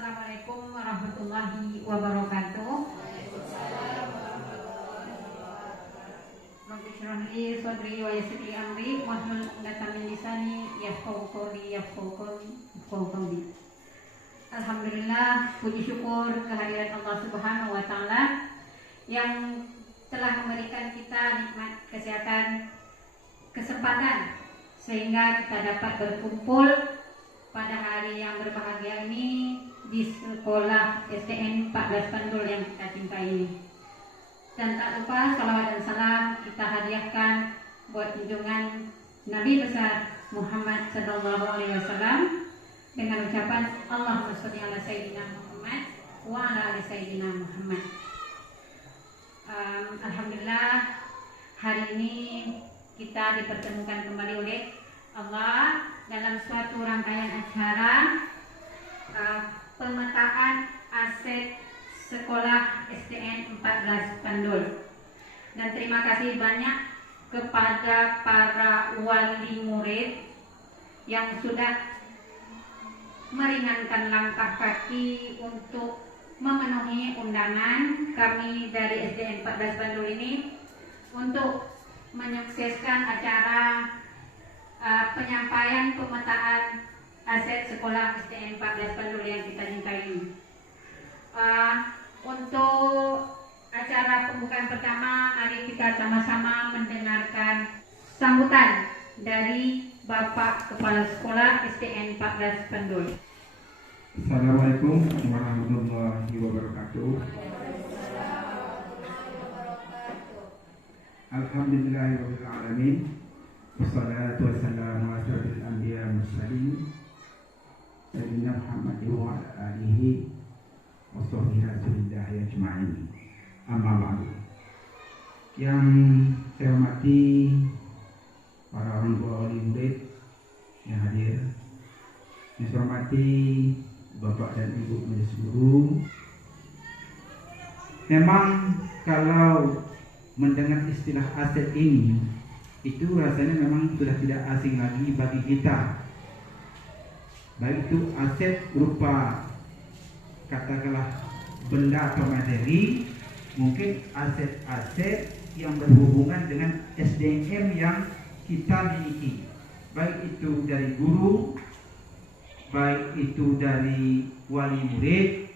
Assalamualaikum warahmatullahi wabarakatuh. Rabbi shrah li sadri wa yassir li amri wahlul 'uqdatam min lisani yafqahu qawli. Alhamdulillah, puji syukur kehadiran Allah Subhanahu wa taala yang telah memberikan kita nikmat kesehatan, kesempatan sehingga kita dapat berkumpul pada hari yang berbahagia ini di sekolah STN 14 Pandul yang kita cintai ini. Dan tak lupa salawat dan salam kita hadiahkan buat junjungan Nabi besar Muhammad sallallahu alaihi wasallam dengan ucapan Allahumma sholli ala sayyidina Muhammad wa ala ali sayyidina Muhammad. Alhamdulillah, hari ini kita dipertemukan kembali oleh Allah dalam suatu rangkaian acara pemetaan aset sekolah STN 14 Pandul. Dan terima kasih banyak kepada para wali murid yang sudah meringankan langkah kaki untuk memenuhi undangan kami dari STN 14 Pandul ini untuk menyukseskan acara penyampaian pemetaan aset sekolah STN 14 Pandul yang kita cintai ini. Untuk acara pembukaan pertama, mari kita sama-sama mendengarkan sambutan dari Bapak Kepala Sekolah STN 14 Pandul. Assalamualaikum warahmatullahi wabarakatuh. Alhamdulillahirabbil alamin. Wassalatu wassalamu ala asyrafil anbiya wal mursalin sayyidina Muhammad wa ala alihi wa sahbihi rasulillahi ajma'in. Amma ba'du. Yang saya hormati para orang tua wali murid yang hadir, yang saya hormati Bapak dan Ibu majelis guru. Memang kalau mendengar istilah aset ini, itu rasanya memang sudah tidak asing lagi bagi kita. Baik itu aset berupa katakanlah benda atau materi, mungkin aset-aset yang berhubungan dengan SDM yang kita miliki, baik itu dari guru, baik itu dari wali murid,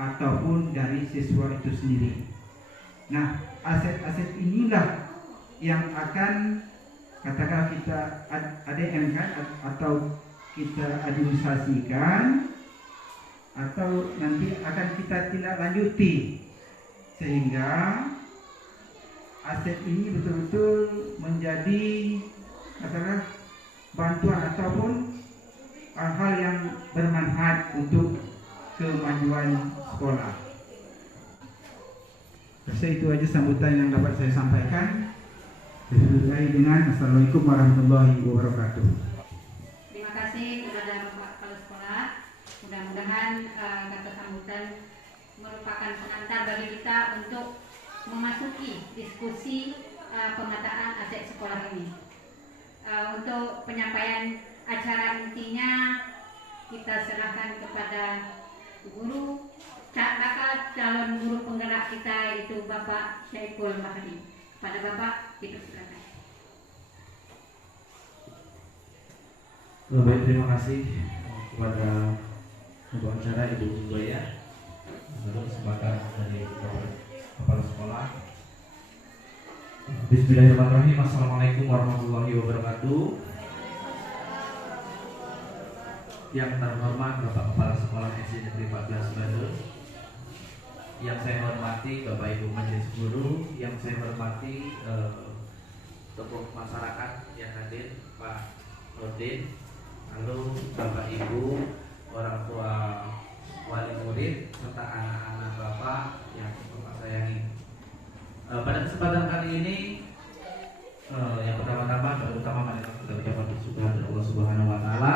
ataupun dari siswa itu sendiri. Nah, aset-aset inilah yang akan katakan kita ADM kan, atau kita administrasikan, atau nanti akan kita tindak lanjuti sehingga aset ini betul-betul menjadi katakan bantuan ataupun hal-hal yang bermanfaat untuk kemajuan sekolah. Saya itu aja sambutan yang dapat saya sampaikan. Dimulai dengan Assalamualaikum warahmatullahi wabarakatuh. Terima kasih kepada Bapak Kepala Sekolah. Mudah-mudahan kata sambutan merupakan pengantar bagi kita untuk memasuki diskusi pemetaan aset sekolah ini. Untuk penyampaian acara intinya kita serahkan kepada guru, bakal calon guru penggerak kita, yaitu Bapak Syaiful Mahdi. Pada Bapak, dipersilakan. Baik, terima kasih kepada pembawa acara Ibu Zubaida untuk kesempatan dari Bapak Kepala Sekolah. Bismillahirrahmanirrahim. Assalamualaikum warahmatullahi wabarakatuh. Yang terhormat Bapak Kepala Sekolah SD Negeri 14 Bandul, yang saya hormati Bapak Ibu majelis guru, yang saya hormati tokoh masyarakat yang hadir, Pak Nurdin, lalu Bapak Ibu, orang tua wali murid, serta anak-anak Bapak yang Bapak sayangi. Pada kesempatan kali ini, yang pertama-tama, terutama marilah kita ucapkan bersyukur kepada Allah Subhanahu Wa Taala,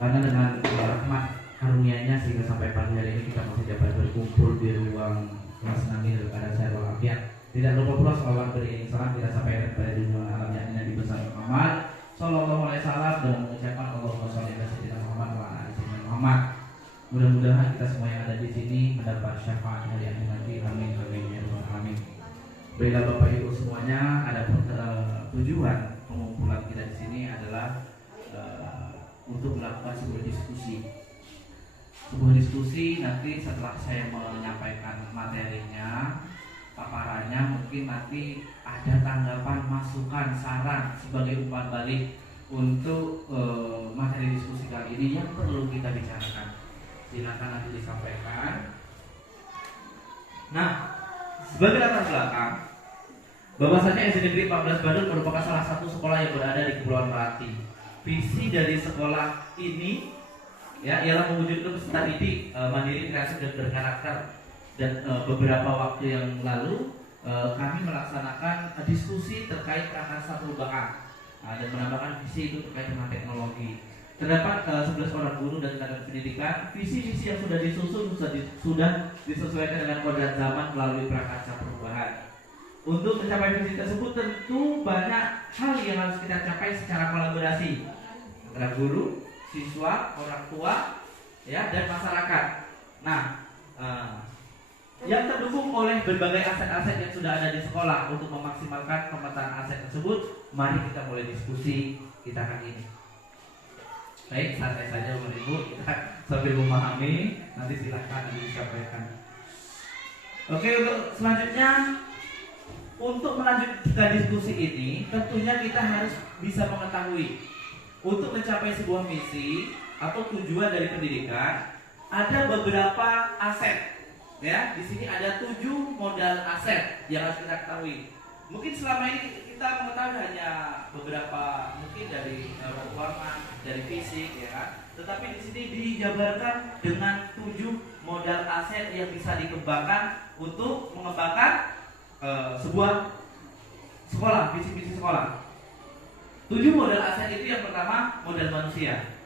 karena dengan rahmat karunia-Nya sehingga sampai pagi hari ini kita masih dapat berkumpul di ruang kelas nanti dalam keadaan sehat walafiat. Tidak lupa pula salawat beriring salam kita sampaikan kepada junjungan alam yang Nabi besar Muhammad Sallallahu Alaihi Wasallam dan mengucapkan Allahumma sholli ala sayyidina Muhammad wa ala ali sayyidina Muhammad. Mudah-mudahan kita semua yang ada di sini mendapat syafaat hari akhir nanti. Amin amin ya rabbal alamin. Baiklah Bapak Ibu semuanya, ada tujuan pengumpulan kita di sini adalah untuk melakukan sebuah diskusi. Sebuah diskusi nanti setelah saya menyampaikan materinya, paparannya, mungkin nanti ada tanggapan, masukan, saran sebagai umpan balik untuk materi diskusi kali ini yang perlu kita bicarakan. Silakan nanti disampaikan. Nah, sebagai latar belakang, bahwasanya SD Negeri 14 Bandul merupakan salah satu sekolah yang berada di Kepulauan Meranti. Visi dari sekolah ini ya ialah mewujudkan peserta didik mandiri, kreatif dan berkarakter. Dan beberapa waktu yang lalu kami melaksanakan diskusi terkait prakarsa perubahan dan menambahkan visi itu terkait dengan teknologi. Terdapat 11 orang guru dan tenaga pendidikan. Visi-visi yang sudah disusun sudah disesuaikan dengan kodrat zaman melalui prakarsa perubahan. Untuk mencapai visi tersebut tentu banyak hal yang harus kita capai secara kolaborasi antara guru, siswa, orang tua, ya, dan masyarakat. Nah, yang terdukung oleh berbagai aset-aset yang sudah ada di sekolah untuk memaksimalkan pemetaan aset tersebut, mari kita mulai diskusi kita kali ini. Baik, santai saja Bapak Ibu, kita sambil memahami, nanti silakan disampaikan. Oke, untuk selanjutnya, untuk melanjutkan diskusi ini, tentunya kita harus bisa mengetahui untuk mencapai sebuah misi atau tujuan dari pendidikan, ada beberapa aset. Ya, di sini ada 7 modal aset yang harus kita ketahui. Mungkin selama ini kita mengetahui hanya beberapa, mungkin dari keuangan, dari fisik, ya kan. Tetapi di sini dijabarkan dengan 7 modal aset yang bisa dikembangkan untuk mengembangkan sebuah sekolah, visi-visi sekolah. 7 modal aset itu yang pertama modal manusia,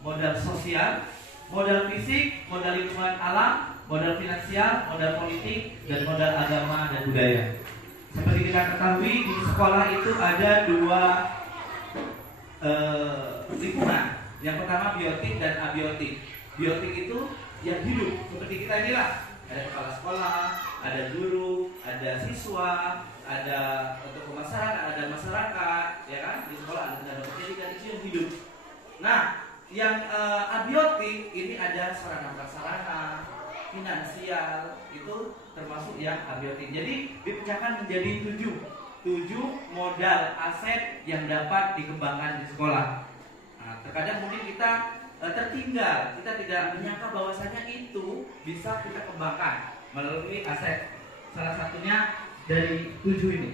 modal sosial, modal fisik, modal lingkungan alam, modal finansial, modal politik, dan modal agama dan budaya. Seperti kita ketahui di sekolah itu ada 2 lingkungan. Yang pertama biotik dan abiotik. Biotik itu yang hidup seperti kita inilah. Ada kepala sekolah, ada guru, ada siswa, ada tokoh masyarakat, ada masyarakat, ya kan? Di sekolah ada tenaga pendidikan, itu yang hidup. Nah, yang abiotik ini ada sarana prasarana, finansial, itu termasuk yang abiotik. Jadi dipecahkan menjadi 7 modal aset yang dapat dikembangkan di sekolah. Nah, terkadang mungkin kita tertinggal, kita tidak menyangka bahwasanya itu bisa kita kembangkan melalui aset. Salah satunya dari 7 ini.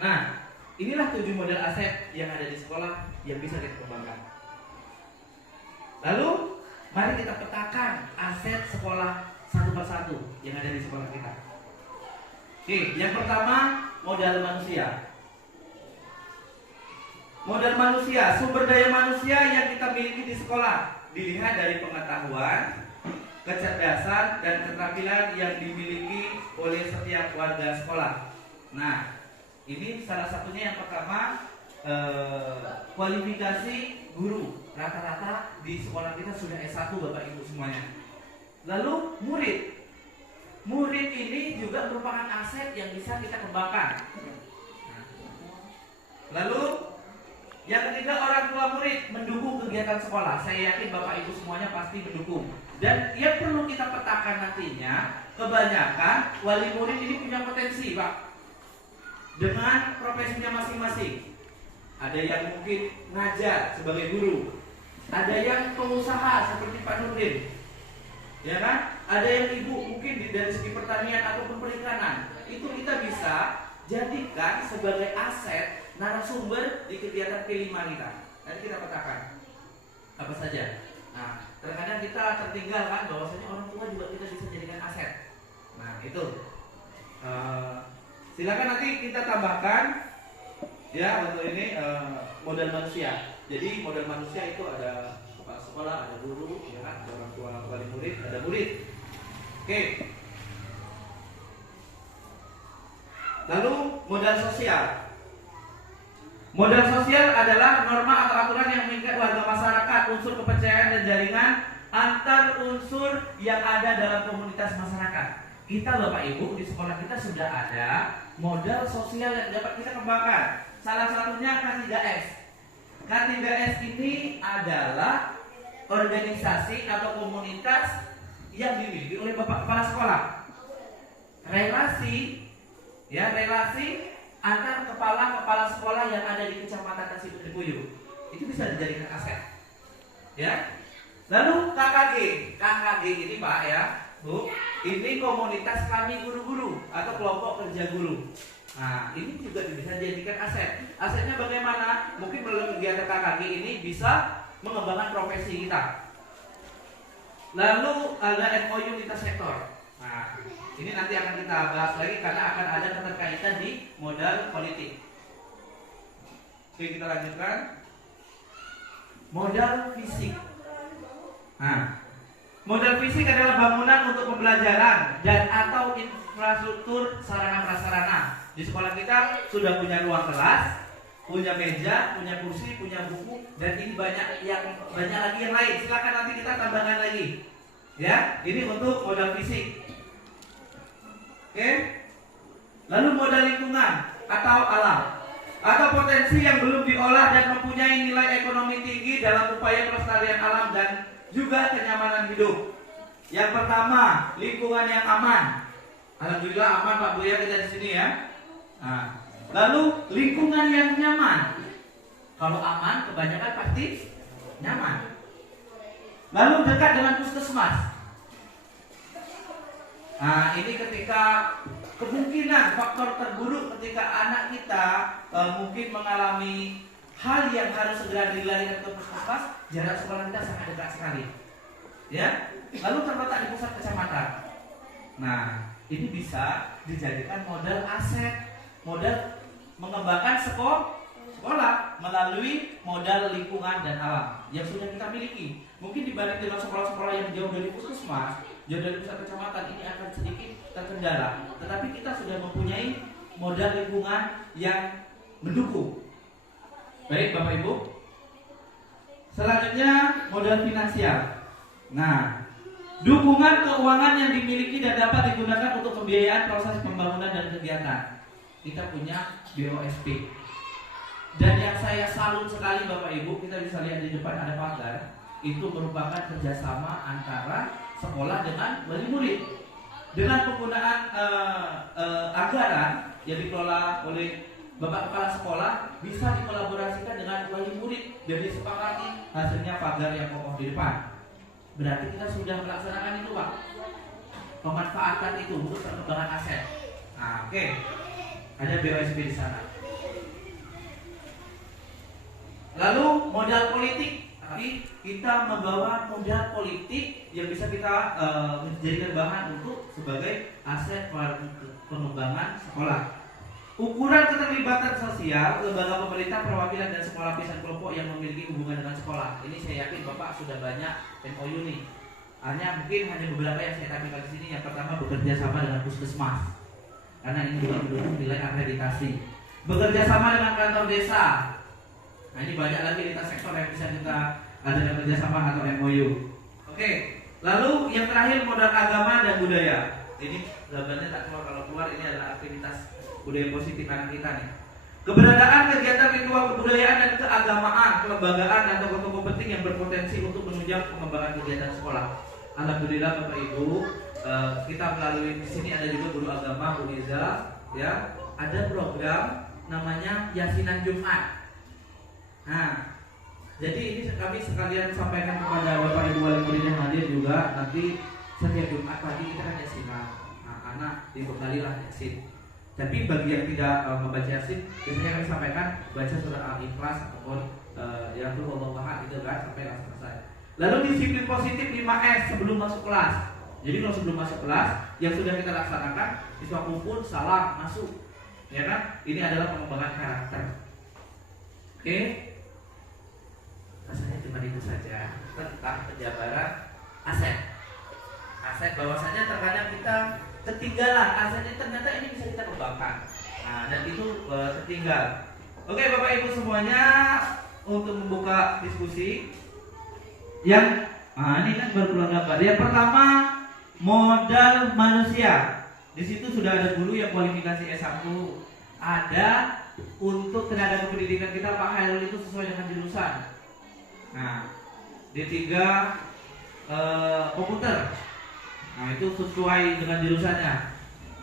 Nah, inilah 7 modal aset yang ada di sekolah yang bisa kita kembangkan. Lalu mari kita petakan aset sekolah satu persatu yang ada di sekolah kita. Oke, yang pertama modal manusia. Modal manusia, sumber daya manusia yang kita miliki di sekolah dilihat dari pengetahuan, kecerdasan, dan keterampilan yang dimiliki oleh setiap warga sekolah. Nah, ini salah satunya yang pertama, kualifikasi guru. Rata-rata di sekolah kita sudah S1 Bapak Ibu semuanya. Lalu murid ini juga merupakan aset yang bisa kita kembangkan. Lalu yang ketiga, orang tua murid mendukung kegiatan sekolah. Saya yakin Bapak Ibu semuanya pasti mendukung. Dan yang perlu kita petakan nantinya, kebanyakan wali murid ini punya potensi Pak, dengan profesinya masing-masing. Ada yang mungkin ngajar sebagai guru, ada yang pengusaha seperti Pak Nurdin, ya kan? Ada yang ibu mungkin dari segi pertanian ataupun perikanan. Itu kita bisa jadikan sebagai aset narasumber di kegiatan P5 kita. Nanti kita petakan apa saja. Nah, terkadang kita tertinggal kan bahwasanya orang tua juga kita bisa jadikan aset. Nah, itu silakan nanti kita tambahkan ya untuk ini modal manusia. Jadi modal manusia itu ada kepala sekolah, ada guru, ya kan, ada orang tua, wali murid, ada murid. Oke. Lalu modal sosial. Modal sosial adalah norma atau aturan yang mengikat warga masyarakat, unsur kepercayaan dan jaringan antar unsur yang ada dalam komunitas masyarakat. Kita Bapak Ibu di sekolah kita sudah ada modal sosial yang dapat kita kembangkan. Salah satunya K3S. K3S ini adalah organisasi atau komunitas yang dimiliki oleh Bapak Kepala Sekolah. Relasi antar kepala sekolah yang ada di Kecamatan Kasih Putri itu bisa dijadikan aset. Ya. Lalu KKG ini Pak ya, Bu, ini komunitas kami guru-guru atau kelompok kerja guru. Nah, ini juga bisa dijadikan aset. Asetnya bagaimana? Mungkin melalui kegiatan KKG ini bisa mengembangkan profesi kita. Lalu ada MOU lintas sektor. Nah, ini nanti akan kita bahas lagi karena akan ada keterkaitan di modal politik. Oke, kita lanjutkan. Modal fisik. Nah, modal fisik adalah bangunan untuk pembelajaran dan atau infrastruktur sarana prasarana. Di sekolah kita sudah punya ruang kelas, punya meja, punya kursi, punya buku, dan ini banyak lagi yang lain. Silakan nanti kita tambahkan lagi. Ya, ini untuk modal fisik. Oke. Lalu modal lingkungan atau alam atau potensi yang belum diolah dan mempunyai nilai ekonomi tinggi dalam upaya pelestarian alam dan juga kenyamanan hidup. Yang pertama, lingkungan yang aman. Alhamdulillah aman Pak Buya kita di sini ya. Nah, lalu lingkungan yang nyaman. Kalau aman kebanyakan pasti nyaman. Lalu dekat dengan puskesmas. Nah, ini ketika kemungkinan faktor terburuk ketika anak kita mungkin mengalami hal yang harus segera dilarikan ke puskesmas, jarak sekolah kita sangat dekat sekali. Ya, lalu terletak di pusat kecamatan. Nah, ini bisa dijadikan modal aset, modal mengembangkan sekolah melalui modal lingkungan dan alam yang sudah kita miliki. Mungkin dibanding dengan sekolah-sekolah yang jauh dari puskesmas, jauh dari pusat kecamatan, ini akan sedikit terkendala. Tetapi kita sudah mempunyai modal lingkungan yang mendukung. Baik Bapak Ibu. Selanjutnya modal finansial. Nah, dukungan keuangan yang dimiliki dan dapat digunakan untuk pembiayaan proses pembangunan dan kegiatan. Kita punya BOSP. Dan yang saya salut sekali Bapak Ibu, kita bisa lihat di depan ada pagar. Itu merupakan kerjasama antara sekolah dengan wali murid. Dengan penggunaan anggaran yang dikelola oleh Bapak Kepala Sekolah bisa dikolaborasikan dengan wali murid dan disepakati hasilnya pagar yang kokoh di depan. Berarti kita sudah melaksanakan itu Pak. Pemanfaatan itu untuk pengembangan aset. Nah, oke. Ada BOSP di sana. Lalu modal politik. Tapi kita membawa modal politik yang bisa kita menjadikan bahan untuk sebagai aset pengembangan sekolah. Ukuran keterlibatan sosial, lembaga pemerintah, perwakilan dan sekolah lapisan kelompok yang memiliki hubungan dengan sekolah. Ini saya yakin Bapak sudah banyak MOU nih. Mungkin hanya beberapa yang saya tampilkan di sini. Yang pertama, bekerja sama dengan puskesmas, karena ini juga mendukung nilai akreditasi. Bekerja sama dengan kantor desa. Nah, ini banyak lagi lintas sektor yang bisa kita adakan kerjasama atau MOU. Oke. Lalu yang terakhir modal agama dan budaya. Ini gambarnya tak keluar, kalau keluar ini adalah aktivitas budaya positif anak kita nih. Keberadaan kegiatan ritual kebudayaan dan keagamaan, kelembagaan dan tokoh-tokoh penting yang berpotensi untuk menunjang pengembangan kegiatan sekolah. Alhamdulillah Bapak Ibu, kita melalui di sini ada juga guru agama Bu Niza, ya. Ada program namanya Yasinan Jumat. Nah, jadi ini kami sekalian sampaikan kepada Bapak Ibu wali murid yang hadir juga, nanti setiap Jumat pagi kita kan yasinan. Nah, anak dibekalilah yasin. Tapi bagi yang tidak membaca yasin, biasanya kami sampaikan baca surah Al-Ikhlas ataupun yang itu Allah itu kan sampai selesai. Lalu disiplin positif 5S sebelum masuk kelas. Jadi kalau sebelum masuk kelas yang sudah kita laksanakan, siswa kumpul, salam, masuk. Ya kan? Ini adalah pengembangan karakter. Oke. Rasanya cuma itu saja tentang penjabaran aset. Aset bahwasanya terkadang kita ketinggalan asetnya, ternyata ini bisa kita kembangkan. Nah, dan itu tertinggal. Oke Bapak Ibu semuanya, untuk membuka diskusi yang Ini kan baru keluar gambar. Yang pertama, modal manusia. Di situ sudah ada guru yang kualifikasi S1. Ada untuk tenaga kependidikan kita, Pak Hairul itu sesuai dengan jurusan. Nah, D3 komputer. Nah, itu sesuai dengan jurusannya.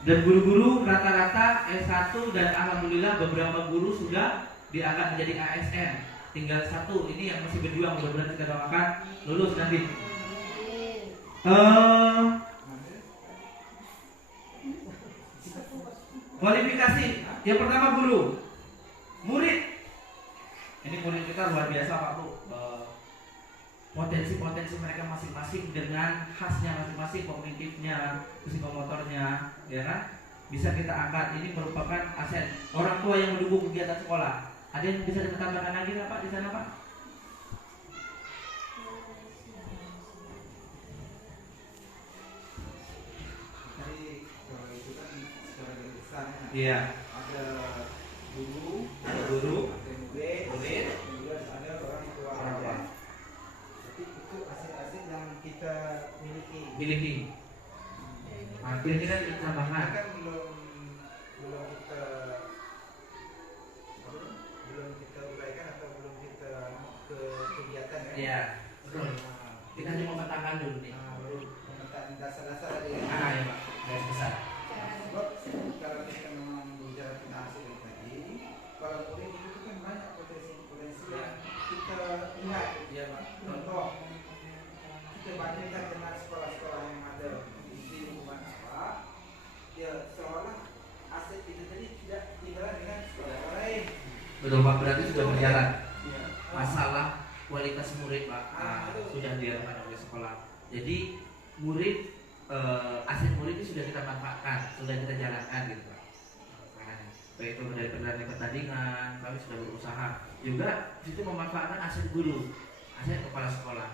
Dan guru-guru rata-rata S1 dan alhamdulillah beberapa guru sudah diangkat menjadi ASN. Tinggal satu ini yang masih berjuang, mudah-mudahan kita doakan lulus nanti. Kualifikasi yang pertama guru, murid. Ini murid kita luar biasa Pak Bu. Potensi-potensi mereka masing-masing dengan khasnya masing-masing, kognitifnya, psikomotornya, ya kan? Bisa kita angkat. Ini merupakan aset. Orang tua yang mendukung kegiatan sekolah. Ada yang bisa ditambahkan lagi nggak Pak di sana Pak? Tadi kalau itu kan secara garis besar ya. Iya. Ada guru, Ada guru, ada murid, murid, kemudian ada orang tua. orang tua. Jadi itu aset-aset yang kita miliki. Miliki. Nah, kira-kira Ini ditambahkan. kan belum kita uraikan atau belum kita ke kegiatan ya. Iya, betul. Nah, Kita hanya memetakan dulu nih. baru pemetaan dasar-dasar tadi ya. Ya Pak, garis besar. Sebab kalau kita memang bicara tentang hasil yang tadi, kalau murid itu kan banyak potensi-potensi yang kita lihat. Iya Pak. Contoh, kita bandingkan dengan sekolah-sekolah yang ada di lingkungan apa, ya seolah aset itu tadi tidak tinggal dengan sekolah lain. Betul Pak, berarti sudah berjalan. Ya. Masalah kualitas murid Pak, Betul. sudah dilakukan oleh sekolah. Jadi murid, aset murid itu sudah kita manfaatkan, sudah kita jalankan gitu Pak. Baik itu dari pertandingan, kami sudah berusaha. Juga itu memanfaatkan aset guru, aset kepala sekolah.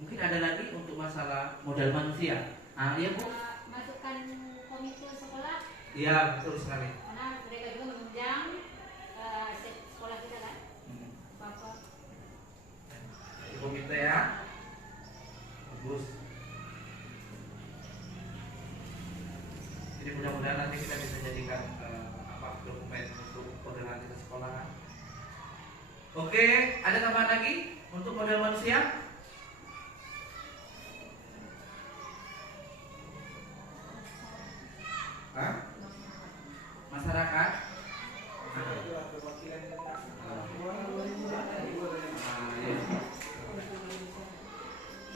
Mungkin ada lagi untuk masalah modal manusia. Iya Bu? Masukkan komite sekolah Iya betul sekali. karena mereka juga menunjang sekolah kita kan. Bapak Di komite ya, bagus. Jadi mudah-mudahan nanti kita bisa jadikan dokumen untuk orderan kita sekolah. Oke, ada tambahan lagi untuk modal manusia? Hah? Masyarakat? Itulah perwakilan orang tua.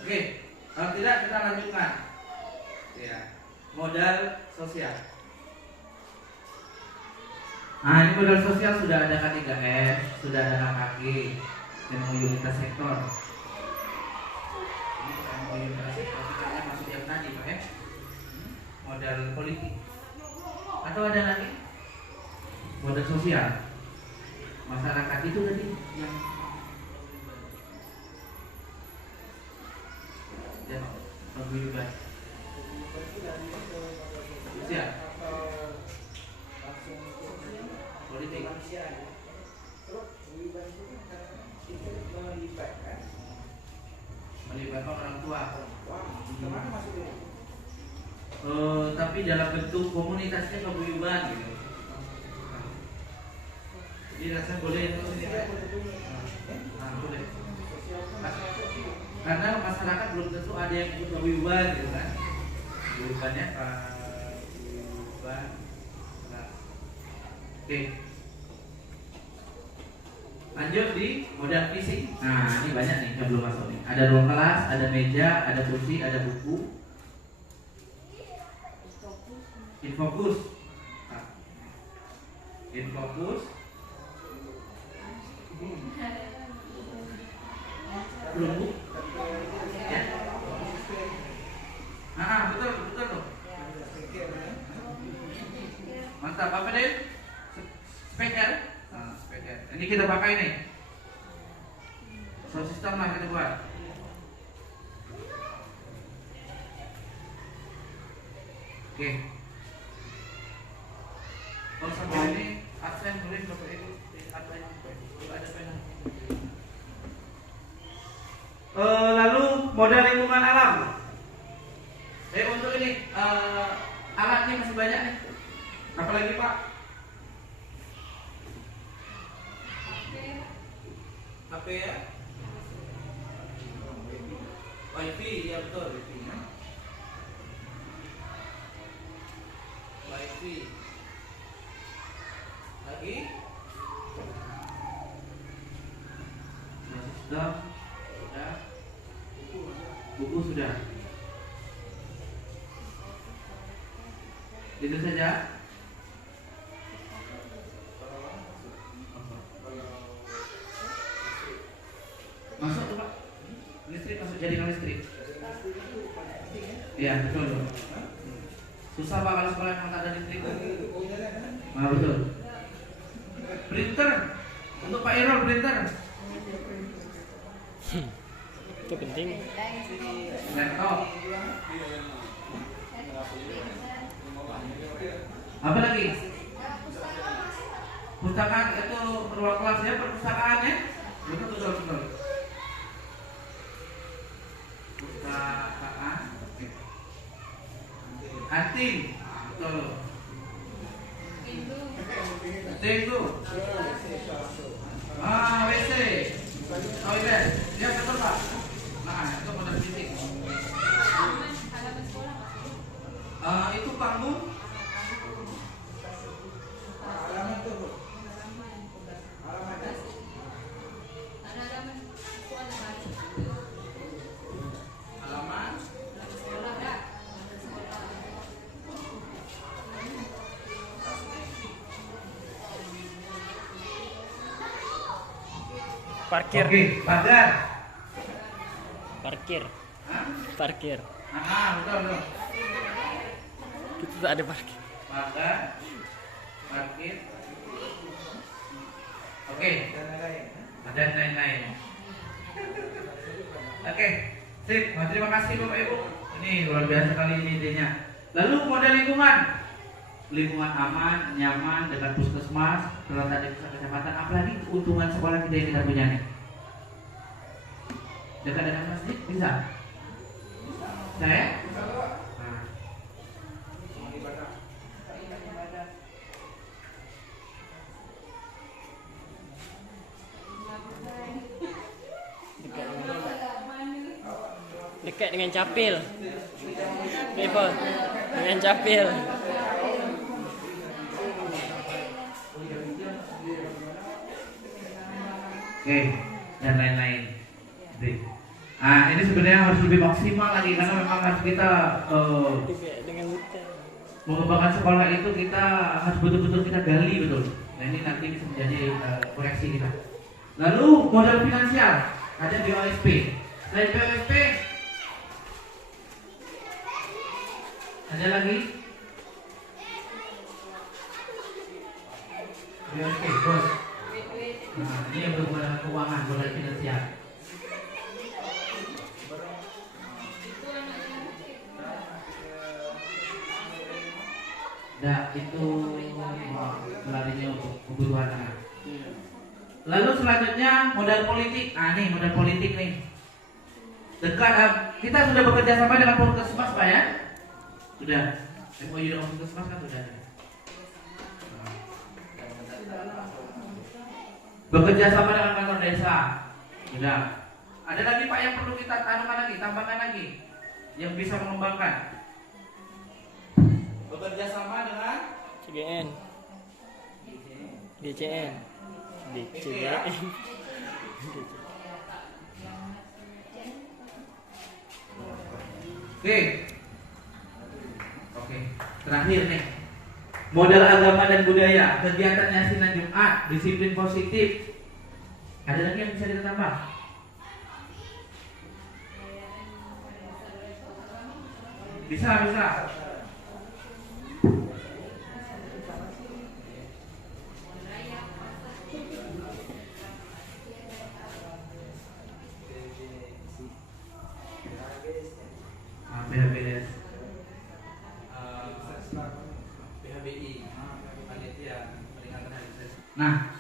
Oke, kalau tidak kita lanjutkan. Ya, modal sosial. Nah, ini modal sosial sudah ada K3S, sudah ada KKG, MOU lintas sektor. Ini bukan MOU lintas sektor, kita masuk yang tadi, Pak ya. Modal politik. Atau ada lagi? Modal sosial. Masyarakat itu tadi yang ya, paguyuban. Sosial. Politik. Melibatkan orang tua. Kemana masuknya? Tapi dalam bentuk komunitasnya paguyuban gitu. Jadi rasanya boleh boleh. Karena masyarakat belum tentu ada yang ikut paguyuban gitu kan. Paguyubannya paguyuban. Nah. Oke. Lanjut di modal fisik. Nah, ini banyak nih yang belum masuk nih. Ada ruang kelas, ada meja, ada kursi, ada buku. Infokus. Nah. Infokus. Belum Bu? Ya. Betul tuh. Mantap, apa deh? Speaker. Nah, speaker. Ini kita pakai nih. Sound system lah kita buat. Oke. Kalau sampai ini absen boleh Bapak Ibu ada pena. Lalu modal lingkungan alam. Untuk ini alatnya masih banyak nih. Apalagi Pak? HP ya? Wifi, ya betul Wifi ya. Wifi. Lagi? Masih sudah? Sudah. Buku sudah. Itu saja. Masuk tuh Pak. Listrik masuk jaringan listrik. Iya betul. Susah Pak kalau sekolah memang tak ada listrik. Nah betul. Printer untuk Pak Irol printer. Itu penting. Laptop. Apa lagi? Pustakaan itu ruang kelasnya perpustakaan ya? Betul. Pustakaan. Anting. Betul. Itu. WC. Toilet. Ya betul Pak. Nah, itu modal fisik. Itu panggung. Parkir. Oke, pagar. Parkir. Hah? Parkir. Betul. Kita tak ada parkir. Pagar. Parkir. Oke. Ada lain-lain. Oke. Sip. Terima kasih Bapak Ibu. Ini luar biasa kali ini idenya. Lalu model lingkungan aman, nyaman, dekat puskesmas, terletak di pusat kecamatan. Apalagi keuntungan sekolah kita yang kita punya nih. Dekat dengan masjid bisa? Saya? Nah. Dekat dengan capil. People. Dengan capil. Oke, dan lain-lain. Ini sebenarnya harus lebih maksimal lagi karena memang harus kita Dekat dengan hutan. mengembangkan sekolah itu kita harus betul-betul kita gali betul. Nah ini nanti bisa menjadi koreksi kita. Lalu modal finansial ada BOSP. Selain BOSP ada lagi BOSP, bos. Nah, ini yang berhubungan dengan keuangan, modal finansial. Nah, itu belanja untuk kebutuhan anak. Lalu selanjutnya modal politik. Nih modal politik nih. Dekat kita sudah bekerja sama dengan puskesmas Pak ya? Sudah. MOU dengan puskesmas kan sudah. Bekerja sama dengan kantor desa. Sudah. Ada lagi Pak yang perlu kita tambahkan lagi yang bisa mengembangkan. Bekerja sama dengan CGN. DCN. DCN. Oke. Terakhir nih. Modal agama dan budaya, kegiatan yasinan Jumat, disiplin positif. Ada lagi yang bisa kita tambah? Bisa. PHBS, PHBI, panitia peringatan hari. Nah,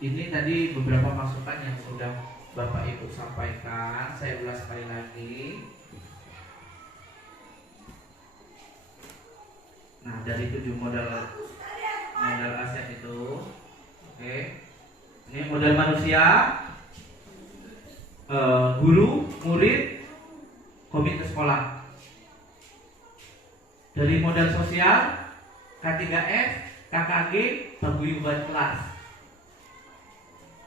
ini tadi beberapa masukan yang sudah Bapak Ibu sampaikan, saya ulas sekali lagi. Nah, dari 7 modal aset itu, oke. Ini modal manusia, guru, murid, komite sekolah. Dari modal sosial, K3S, KKG, paguyuban kelas.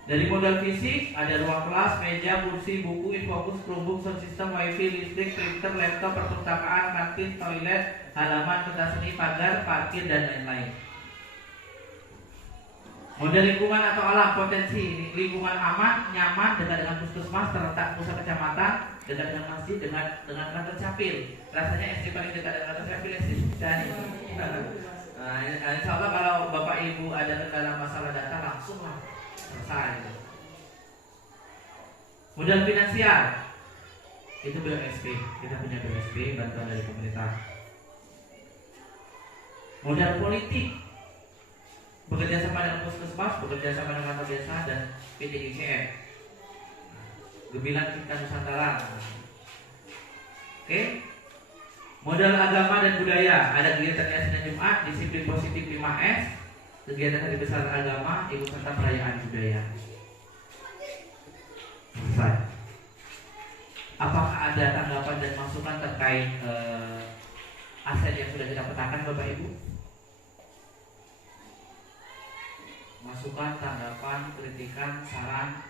Dari modal fisik, ada ruang kelas, meja, kursi, buku, infokus, Chromebook, sound system, wifi, listrik, printer, laptop, perpustakaan, kantin, toilet, halaman, pentas seni, pagar, parkir, dan lain-lain. Model lingkungan atau alam, potensi lingkungan aman, nyaman, dekat dengan puskesmas, terletak pusat kecamatan, dekat dengan masjid, dengan kantor capil. Rasanya SD paling dekat dengan kantor capil SD dan insya Allah kalau Bapak Ibu ada kendala masalah data langsung lah selesai. Gitu. Modal finansial itu BOSP, kita punya BOSP, bantuan dari pemerintah. Modal politik, bekerja sama dengan puskesmas, bekerja sama dengan kantor desa dan PT ICM. Gemilang Cinta Nusantara. Oke. Modal agama dan budaya, ada kegiatan Yasin dan Jumat, disiplin positif 5S, kegiatan hari besar agama, ikut serta perayaan budaya. Selesai. Apakah ada tanggapan dan masukan terkait aset yang sudah kita petakan, Bapak Ibu? Masukan, tanggapan, kritikan, saran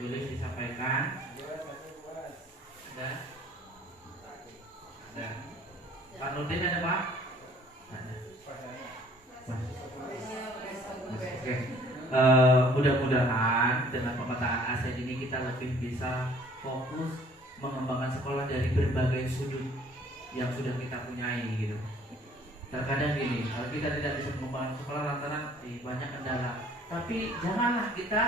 boleh disampaikan. Ada? Ada. Pak Nurdin ada, Pak? Ada. Oke. Mudah-mudahan dengan pemetaan aset ini kita lebih bisa fokus mengembangkan sekolah dari berbagai sudut yang sudah kita punyai gitu. Terkadang gini, kalau kita tidak bisa mengembangkan sekolah lantaran banyak kendala. Tapi janganlah kita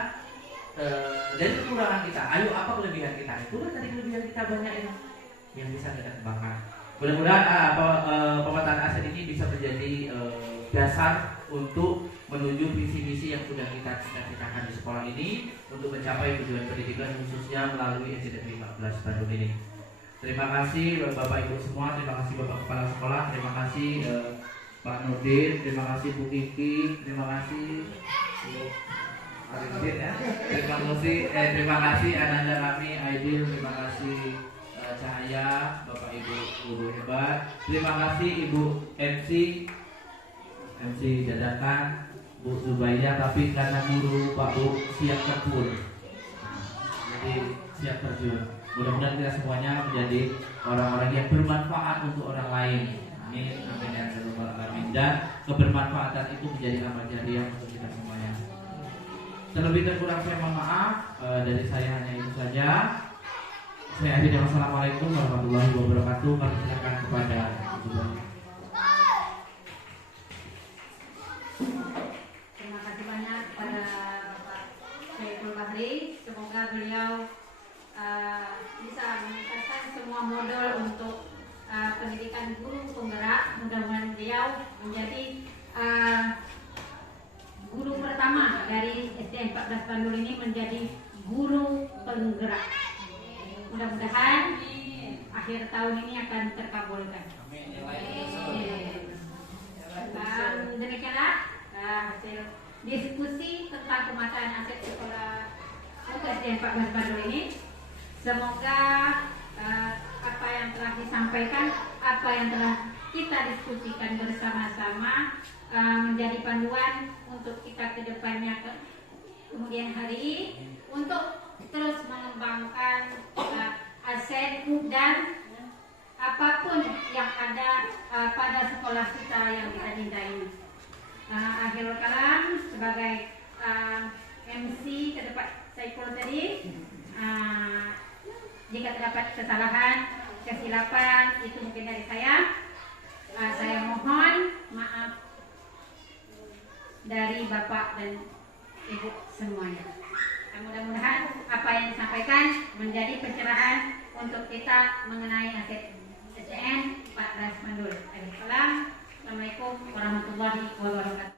dari kekurangan kita. Ayo apa kelebihan kita? Itu kan tadi kelebihan kita banyak yang bisa kita kembangkan. Mudah-mudahan pemetaan aset ini bisa menjadi dasar untuk menuju visi-misi yang sudah kita cita-citakan di sekolah ini untuk mencapai tujuan pendidikan khususnya melalui SDN 15 Bandung ini. Terima kasih Bapak Ibu semua, terima kasih Bapak Kepala Sekolah, terima kasih Pak Nurdin, terima kasih Bu Kiki, terima kasih Bu Arifin ya, terima kasih Ananda kami, Aidil, terima kasih Cahaya, Bapak Ibu guru hebat, terima kasih Ibu MC dadakan Bu Zubaida, tapi karena guru Pak Bu siap terjun, jadi siap terjun. Mudah-mudahan kita semuanya menjadi orang-orang yang bermanfaat untuk orang lain. Amin. Amin ya rabbal alamin. Dan kebermanfaatan itu menjadi amal jariah untuk kita semuanya. Terlebih terkurang saya mohon maaf. Dari saya hanya itu saja. Saya akhiri. Wassalamualaikum warahmatullahi wabarakatuh. Kami silakan kepada Ibu. Terima kasih banyak kepada Bapak Syaiful Bahri. Semoga beliau bisa meningkatkan semua modal untuk pendidikan guru penggerak. Mudah-mudahan beliau menjadi guru pertama dari SDN 14 Bandung ini menjadi guru penggerak. Mudah-mudahan akhir tahun ini akan terkabulkan. Demikianlah hasil diskusi tentang pemetaan aset sekolah untuk SDN 14 Bandung ini. Semoga apa yang telah disampaikan, apa yang telah kita diskusikan bersama-sama menjadi panduan untuk kita ke depannya kemudian hari untuk terus mengembangkan aset dan apapun yang ada pada sekolah kita yang kita cintai ini. Akhirul kalam sebagai MC ke depan Saiful tadi. Jika terdapat kesalahan, kesilapan itu mungkin dari saya. Saya mohon maaf dari Bapak dan Ibu semuanya. Mudah-mudahan apa yang disampaikan menjadi pencerahan untuk kita mengenai aset SDN 14 Bandung. Assalamualaikum warahmatullahi wabarakatuh.